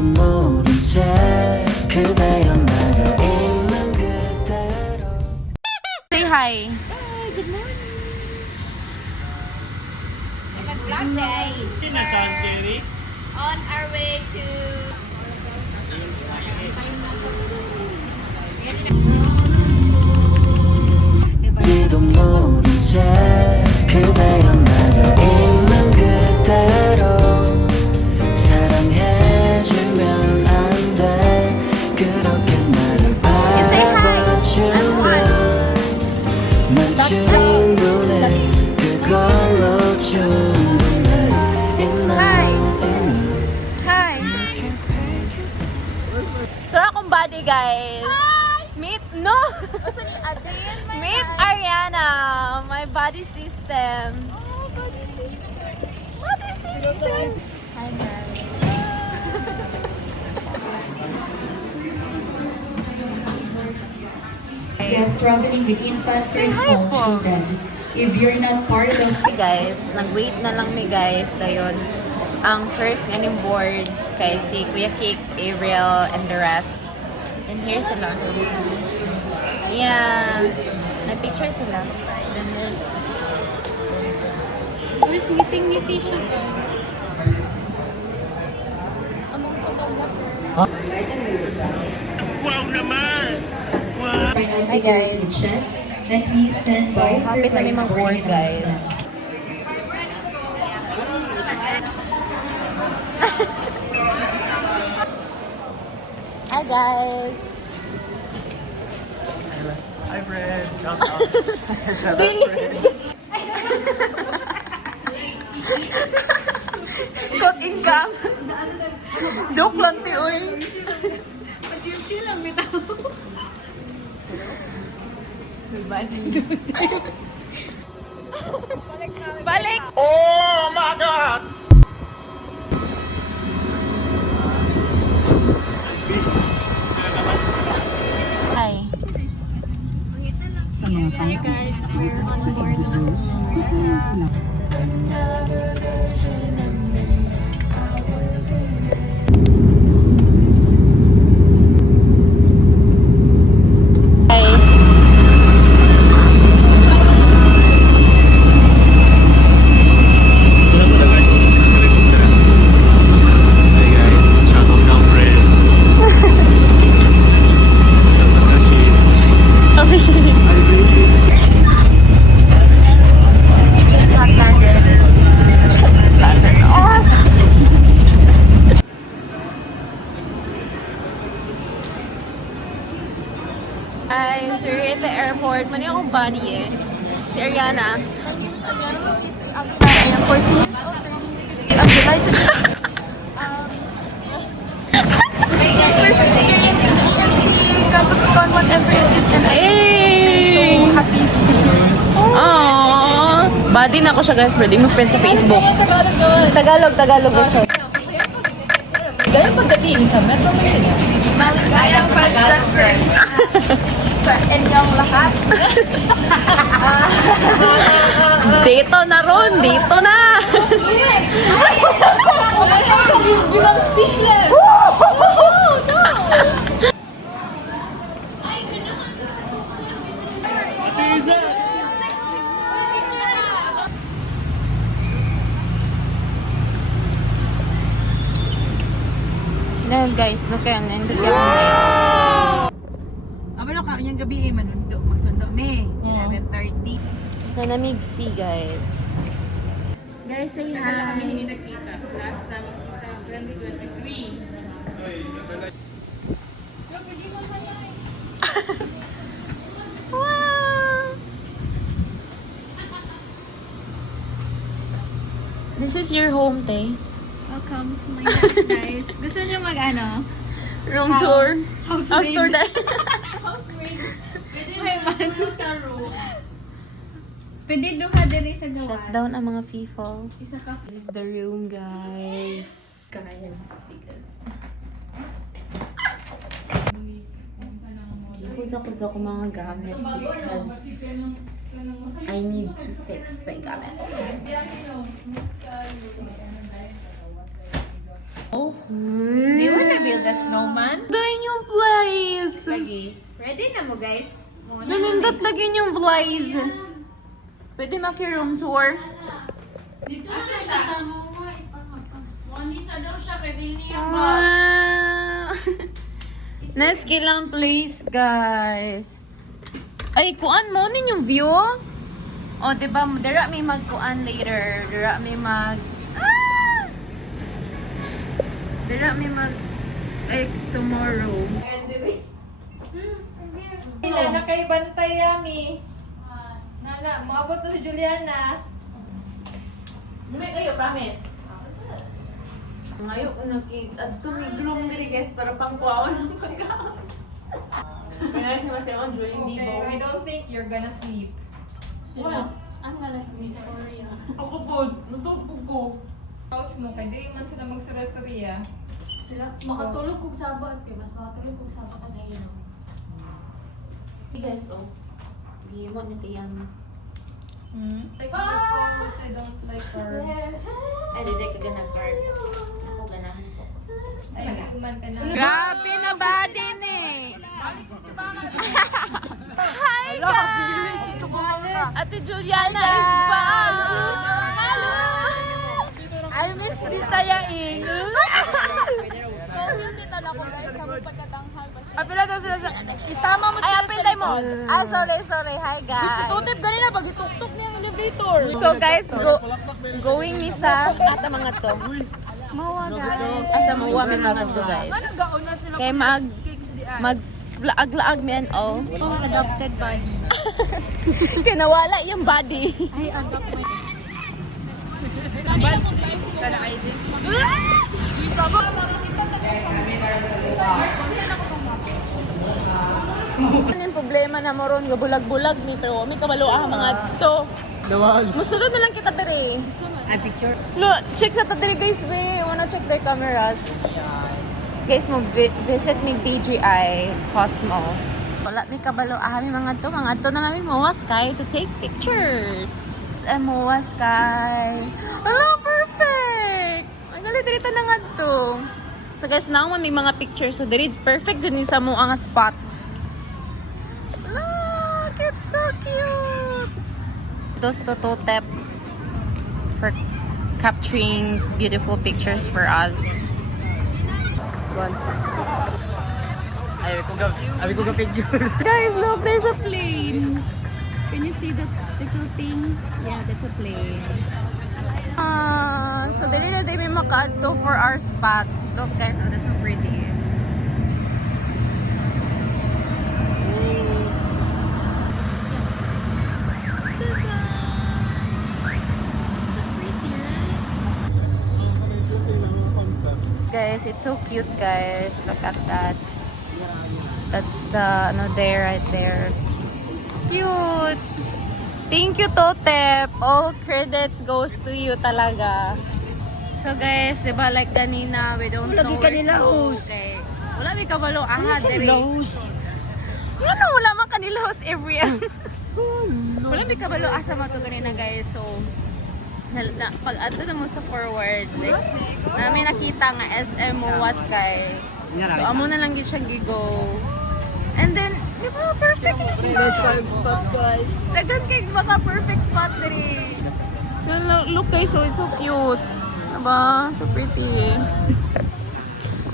알지도 모른 채 그대여 나가 있는 그대로. Say hi. Good morning. Vlog day. On our way to 알지도 모른 채 그대여 나가 있는 그대로 사랑해주면 안 돼 그렇게 나를 바라봐주면 난 충분해 그걸로 충분해 Hi. Tura akong body, guys. Meet, no. Meet Ariana, my body system. Oh, body system. Hi guys. Yes, traveling with infants or small children. If you're not part of Hey guys, nag-wait na lang mi guys. Dayon, ang first nganing board kay si Kuya Kicks, Avril, and the rest. And here sila. Yeah. Nag-picture sila. And then, Guys, ngiting-ngiti siya guys. Among photographer. Hi guys. Then please stand by for hapit na may prize mag-board boarding guys. announcement. Hi guys. Hi, Fred. That's Fred. Got income. Joke lang ti oy. Chill lang bitaw. Balik. Oh my God! Hi. Hi guys, we're on board now. Hey guys, shuttle down Fred. Officially. Just got landed. Just landed. Oh. Ay, so we're at the airport. Mani akong body eh. Si Ariana. My name is Ariana Luis. I am 14 years old, turning 15 on July to first experience in the ENC, Campus Con, whatever it is, and I'm so happy to be here. Aww. Body na ko siya guys. Pwede mo friend sa Facebook. Tagalog doon. Tagalog ako. Ganyan pagdating sa Metro Manila. Maligayang pag-conference sa inyong lahat. Dito na ron. Dito na. Become speechless. Ayan guys, look at nandun ka. Abalo ka, yung gabi manundo, magsundo me, 11:30. Nanamig si guys. Guys, say hi. Wow! This is your home, Tay. Welcome to my house, guys. Gusto niyo mag-ano? Room tour. House House tour dahil. Pwede duha diri sa gawas. Shut down ang mga FIFA. Isa ka. This is the room, guys. Guys, kusa-kusa ko mga gamit because I need to fix my gamit. Do you wanna the snowman. Dahil yung place. Lagi. Ready na mo, guys? Nanindot lagi yung place. Pwede maki-room tour. Asa siya? Monisa daw siya, pabili niya ba? Neski lang place, guys. Ay, kuan mo nin yung view? O, diba, dira may magkuan later. Dira may Dira may like, tomorrow. Ila na kay bantay yami. Nana, maabot na si Juliana. May kayo, promise. Ngayon ko nakita at tumiglong dili guys para pangkuawan ng pagkaon. Kaya si on during Okay, Divo. I don't think you're gonna sleep. What? I'm gonna sneeze for you. Ako po, natupog ko. Couch mo, kay di man sila magsurya-surya. Sila, makatulog kong sabat eh. Mas makatulog kong sabat ka sa iyo. Hey guys, oh. Hindi mo na tiyang. Like photos, I don't like cards. Ay, hindi ka ganang cards. Ako ganahan ko. Ay, kuman ka na. Grabe na ba din eh? Hi guys! Ate Juliana is back! Hello! I miss Bisayaing. So, feel kita na ko guys sa mga pagkatanghal. Apila daw sila sa... Isama mo sila sa likod. Ah, sorry. Hi guys. Tutip ganina pag ituktok niya ang elevator. So guys, going ni sa ata mga to. Mawa guys. Asa mawa may mga to guys. Anong gaon na sila? Kay mag laag-laag mi and all. Oh, adopted body. Kinawala yung body. Ay, adopt my... Kada ID. Ano yung problema na mo ron, gabulag-bulag ni, pero may kabalo mga to. Musulod na lang kita dere. Picture. Look, check sa tatari guys, we wanna check their cameras. Guys, visit me DJI Cosmo. Wala may kabalo may mga to na namin Moa Sky to take pictures. And Moa Sky. Hello, perfect! Ang galit dito na nga to. So guys, now may mga pictures. So dito perfect dyan sa mo ang spot. Look, it's so cute! Those to tap for capturing beautiful pictures for us. Abi ko ka picture. Guys, look, there's a plane. Can you see that little thing? Yeah, that's a plane. So dili na may makaadto for our spot. Look guys, oh, that's so pretty. Guys, it's so cute, guys. Look at that. That's the there right there. Cute. Thank you, Totep. All credits goes to you talaga. So guys, 'di ba like kanina, we don't know where to go. Okay. Wala mi kabalo diri. Ano wala man kanila host area. Wala mi kabalo asa man to ganina, guys. So pag ato na mo sa forward, like namin nakita nga SM Moa Sky. So amo na lang gid siya gigo. And then, di ba perfect spot, guys. Dagan kay baka perfect spot diri. Look guys, so it's so cute. Diba? So pretty.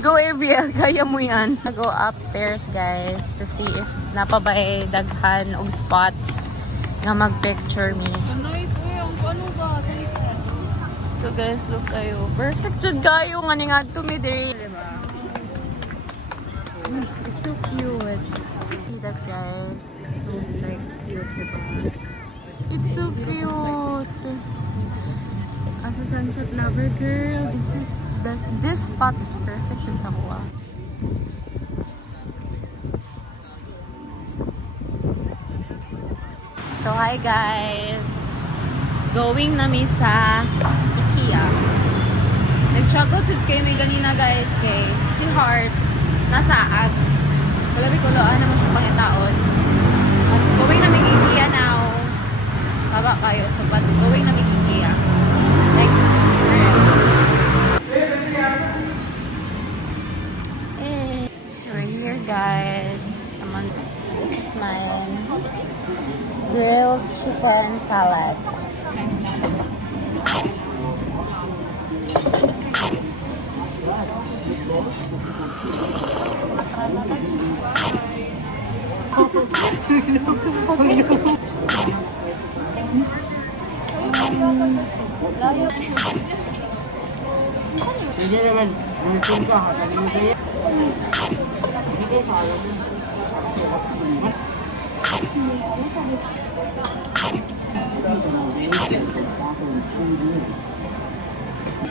Go Ariel, kaya mo yan. Go upstairs guys to see if napabay daghan og spots nga mag-picture me. So guys, look kayo. Perfect jud kayo nga ning adto mi diri. It's so cute. See that guys? It's so like cute, diba? It's so cute. As a sunset lover girl, this spot is perfect dyan sa kuha. So hi guys. Going nami sa IKEA. Nag-struggle to kami ganina guys kay si Heart nasa ag. Wala may kuloan naman siya pangitaon. Going namin IKEA now. Saba kayo. So, but going namin IKEA. Like, guys. This is mine. Grilled chicken salad.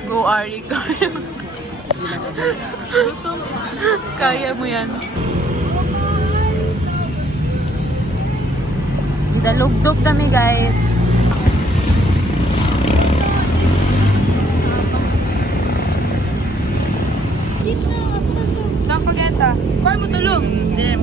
Go, Ari. Kaya mo yan. Idalugdog kami, guys. Saan pagenta? Kaya mo tulog. Hindi,